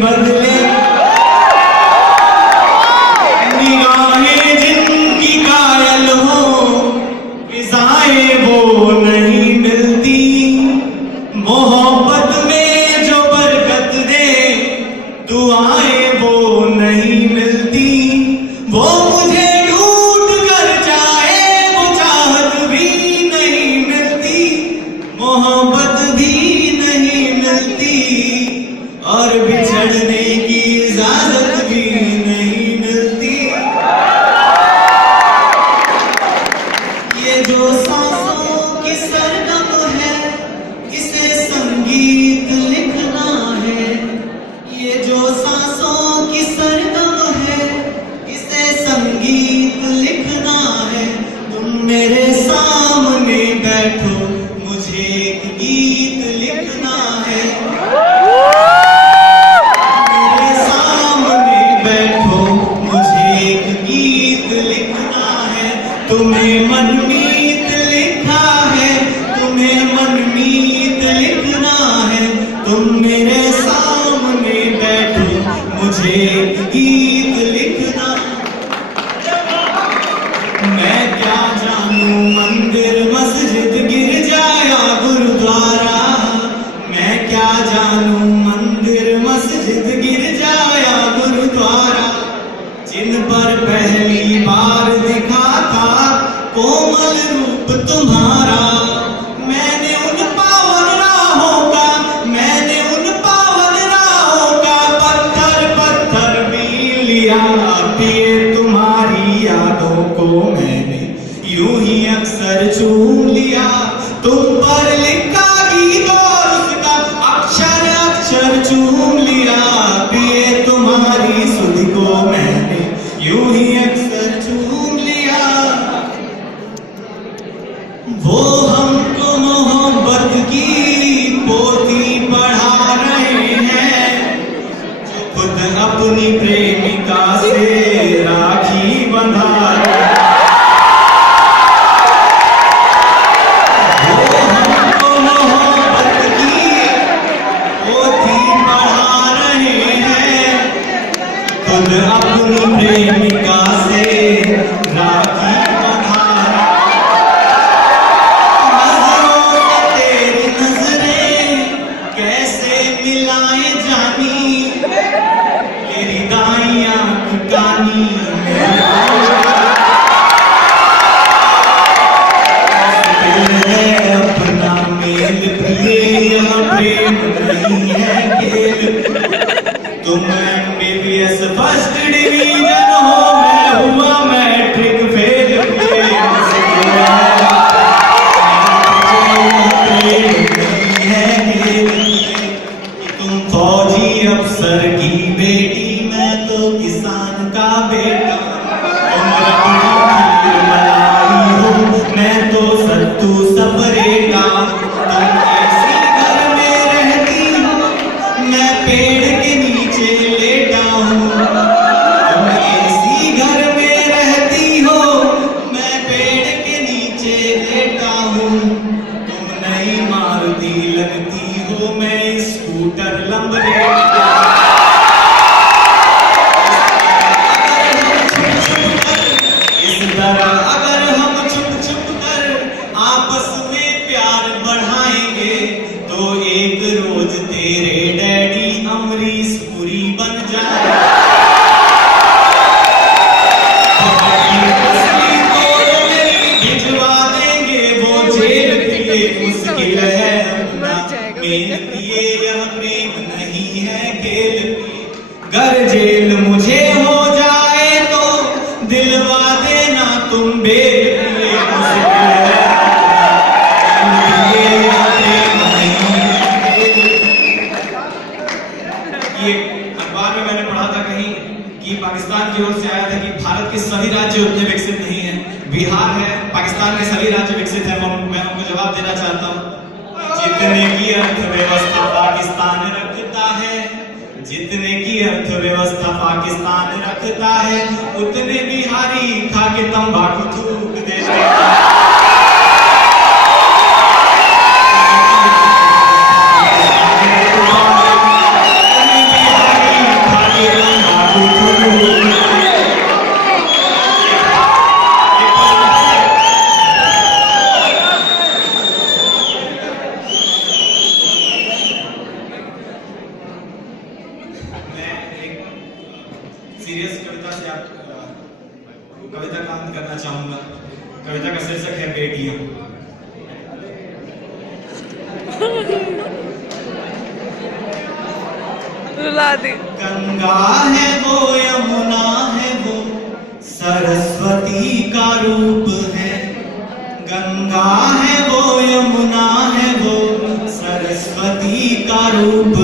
बदले, निगाहें जिनकी कायल हो, फिजाएं वो नहीं मिलती, मोहब्बत में जो बरकत दे, दुआएं वो नहीं मिलती, वो मुझे ढूंढ कर चाहे वो चाहत भी नहीं मिलती, मोहब्बत भी नहीं मिलती, और बिछड़ने की इजाजत भी नहीं मिलती। ये जो सांसों की सरगम है, इसे संगीत लिखना है। ये जो सांसों की सरगम है, इसे संगीत लिखना है। तुम मेरे सामने बैठो, मुझे एक गीत लिखना है। मेरे सामने बैठो, मुझे एक गीत लिखना है। तुम्हें मनमीत लिखा है, तुम्हें मनमीत लिखना है। तुम मेरे सामने बैठो, मुझे एक गीत लिखना। मैं क्या जानूं मंदिर मस्जिद गिरजा या गुरुद्वारा, मैं क्या जानूं मंदिर मस्जिद गिरजा या गुरुद्वारा, जिन पर पहली बार दिखा था कोमल रूप तुम्हारा। मैंने उन पावन राहों का, मैंने उन पावन राहों का पत्थर पत्थर भी लिया। पिए तुम्हारी यादों को मैंने यूं ही अक्सर चूम लिया। तुम पर लिखा गीत और उसका अक्षर अक्षर चूम लिया। पिए तुम्हारी सुध को मैंने यूं ही अक्सर चूम लिया। वो हमको मोहब्बत की पोथी पढ़ा रहे हैं, जो खुद अपनी प्रेमिका से राखी बंधा रहे हैं। वो हमको मोहब्बत की पोथी पढ़ा रहे हैं, खुद अपनी प्रेमिका से राखी बंधा रहे हैं। नजरों से तेरी नजरें कैसे मिलाए जानी, तेरी दाई आंख कानी है अपना मेल प्रिय, यह प्रेम नहीं है खेल। तुम MBBS फर्स्ट डिवीजन हो, मैं हुआ मैट्रिक फेल। तुम फौजी अफसर की बेटी, मैं तो किसान का बेटा। तुम रबड़ी खीर मलाई हो, मैं तो सत्तू सपरेटा। तुम ऐसी घर में रहती हो, मैं पेड़ के नीचे लेटा हूँ। तुम ऐसी घर में रहती हो, मैं पेड़ के नीचे लेटा हूँ। तुम नई मारुति लगती हो, मैं स्कूटर लंबरेटा। इस तरह अगर हम छुप छुप कर आपस में प्यार बढ़ाएंगे, तो एक रोज तेरे डैडी अमरीश पुरी बन जाएंगे। भिजवा देंगे वो जेल के लिए, मुश्किल है अपना मेल पिए, यह प्रेम नहीं है खेल पिए। गर जेल मुझे हो जाए तो दिलवा देना तुम बेल पिए, मुश्किल है अपना मेल पिए, यह प्रेम नहीं है खेल। ये अखबार में मैंने पढ़ा था कहीं कि पाकिस्तान की ओर से आया था कि भारत के सभी राज्य उतने विकसित नहीं हैं। बिहार है, पाकिस्तान के सभी राज्य विकसित हैं। मैं उनको जवाब देना चाहता हूँ, जितने की अर्थव्यवस्था पाकिस्तान रखता है, जितने की अर्थव्यवस्था पाकिस्तान रखता है, उतने बिहारी खा के तंबाकू थूक देते हैं। सीरियस कविता से आप कविता का अंत करना चाहूंगा। कविता का शीर्षक है बेटियां। गंगा है वो, यमुना है वो, सरस्वती का रूप है। गंगा है वो, यमुना है वो, सरस्वती का रूप